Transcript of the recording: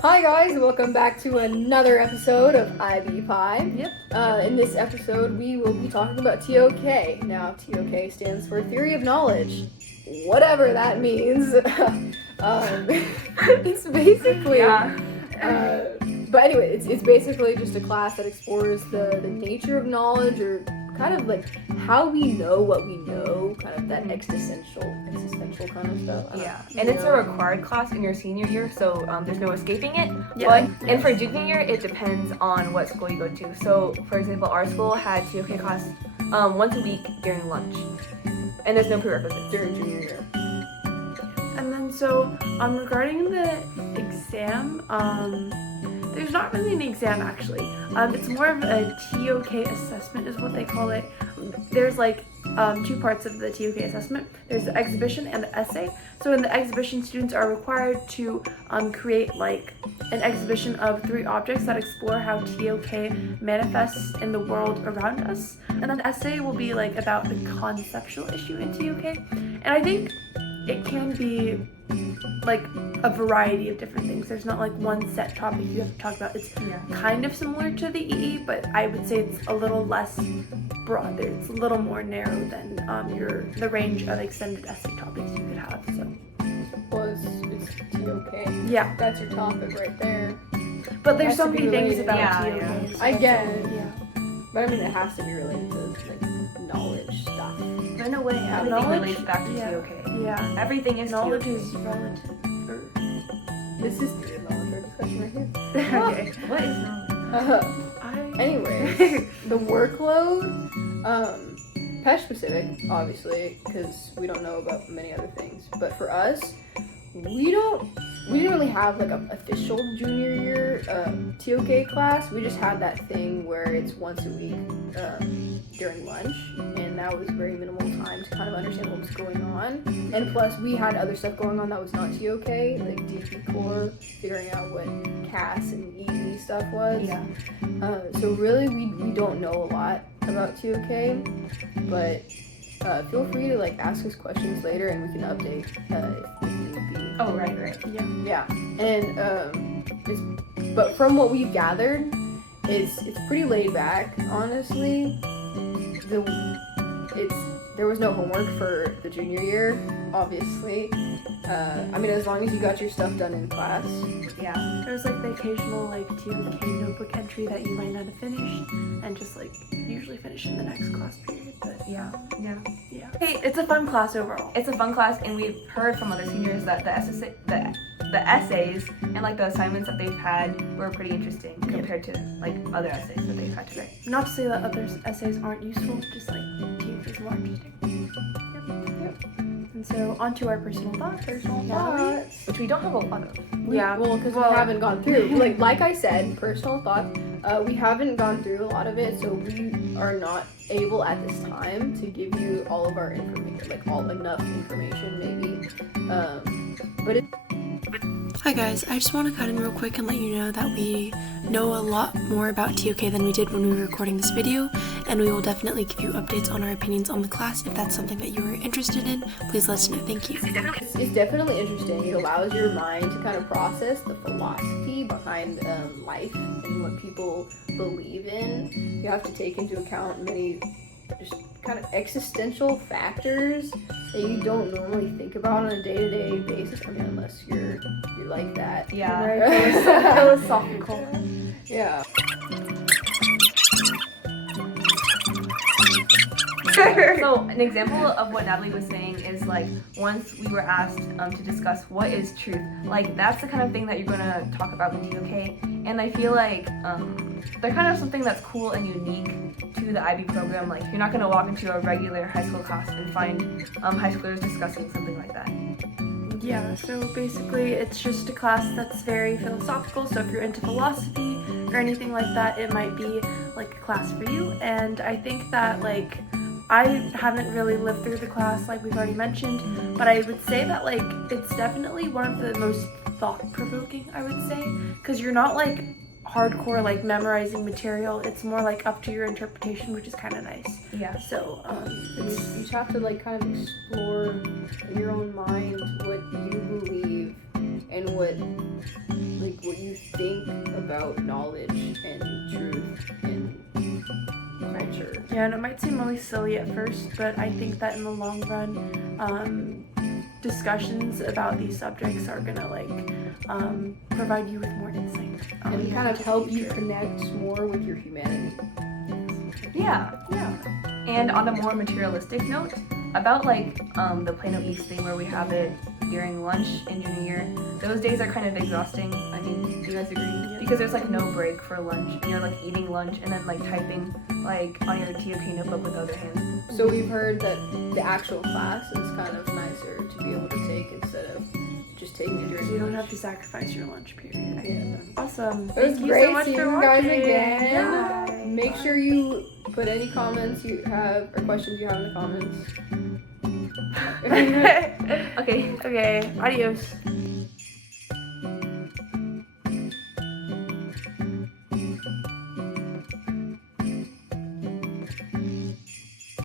Hi guys, welcome back to another episode of IB Pie. Yep. In this episode, we will be talking about TOK. Now, TOK stands for Theory of Knowledge, whatever that means. It's basically, but anyway, it's basically just a class that explores the nature of knowledge, or kind of like how we know what we know, kind of that existential kind of stuff. Yeah, and it's a required class in your senior year, so there's no escaping it. Yeah. And for junior year, it depends on what school you go to. So, for example, our school had TOK class once a week during lunch, and there's no prerequisites During junior year. And then regarding the exam, there's not really an exam actually. It's more of a TOK assessment is what they call it. There's two parts of the TOK assessment. There's the exhibition and the essay. So in the exhibition, students are required to create an exhibition of 3 objects that explore how TOK manifests in the world around us. And then the essay will be about the conceptual issue in TOK. And I think it can be a variety of different things. There's not one set topic you have to talk about. It's kind of similar to the EE, but I would say it's a little less broad. It's a little more narrow than the range of extended essay topics you could have. So, It's TOK. yeah, That's your topic right there. but there's Has so to be many things related. about Yeah, TOK. yeah. so I that's get why- it. Yeah. But I mean, it has to be related to knowledge stuff. In a way, everything knowledge- relates back to yeah. TOK. Yeah. Everything is Knowledge TOK. is relative. This is the knowledge our discussion right here. Okay. What is knowledge? Anyways, the workload, PES specific, obviously, because we don't know about many other things. But for us, we didn't really have an official junior year TOK class. We just had that thing where it's once a week during lunch, and that was very minimal time to kind of understand what was going on. And plus, we had other stuff going on that was not TOK, like DP Core, figuring out what CAS and EE stuff was. Yeah. So really, we don't know a lot about TOK, but feel free to ask us questions later, and we can update if need be. Oh, right. Yeah, and but from what we've gathered, it's pretty laid back, honestly. There was no homework for the junior year, obviously. I mean, as long as you got your stuff done in class. Yeah. There's the occasional TOK notebook entry that you might not have finished, and just usually finish in the next class period. But Yeah. hey, it's a fun class overall. It's a fun class, and we've heard from other seniors that the essays and the assignments that they've had were pretty interesting compared to other essays that they've had to write. Not to say that other essays aren't useful, just TOK is more interesting. Yep. And so on to our personal thoughts. Which we don't have a lot of. Because we haven't gone through. Like I said, personal thoughts. We haven't gone through a lot of it, so we are not able at this time to give you all of our information, enough information, maybe. Hi guys, I just want to cut in real quick and let you know that we know a lot more about TOK than we did when we were recording this video, and we will definitely give you updates on our opinions on the class. If that's something that you are interested in, please let us know. Thank you. It's definitely interesting. It allows your mind to kind of process the philosophy behind life and what people believe in. You have to take into account many just kind of existential factors that you don't normally think about on a day-to-day basis. I mean, unless you're like that. Yeah. Very philosophical. Yeah. So an example of what Natalie was saying is once we were asked to discuss what is truth, that's the kind of thing that you're gonna talk about in TOK, and I feel they're kind of something that's cool and unique to the IB program. You're not gonna walk into a regular high school class and find high schoolers discussing something like that. Yeah, so basically it's just a class that's very philosophical, so if you're into philosophy or anything like that, it might be a class for you. And I think that I haven't really lived through the class like we've already mentioned, but I would say that it's definitely one of the most thought-provoking, I would say, because you're not hardcore memorizing material. It's more up to your interpretation, which is kind of nice. Yeah. So You just have to kind of explore in your own mind what you believe and what what you think about knowledge and truth and culture. Yeah, and it might seem really silly at first, but I think that in the long run, discussions about these subjects are gonna provide you with more insight And kind of into help the you future. connect more with your humanity. Yeah. And on a more materialistic note, about the Plano East thing where we have it during lunch in junior year, those days are kind of exhausting. I mean, do you guys agree? Because there's no break for lunch, and you're eating lunch and then typing on your TOK notebook with the other hand. So we've heard that the actual class is kind of nicer to be able to take instead of just taking it during So you don't lunch. have to sacrifice your lunch period. Yeah. Awesome. It was Thank you great so much seeing for you guys watching. again. Bye. Make sure you put any comments you have or questions you have in the comments. Okay. Okay, adios.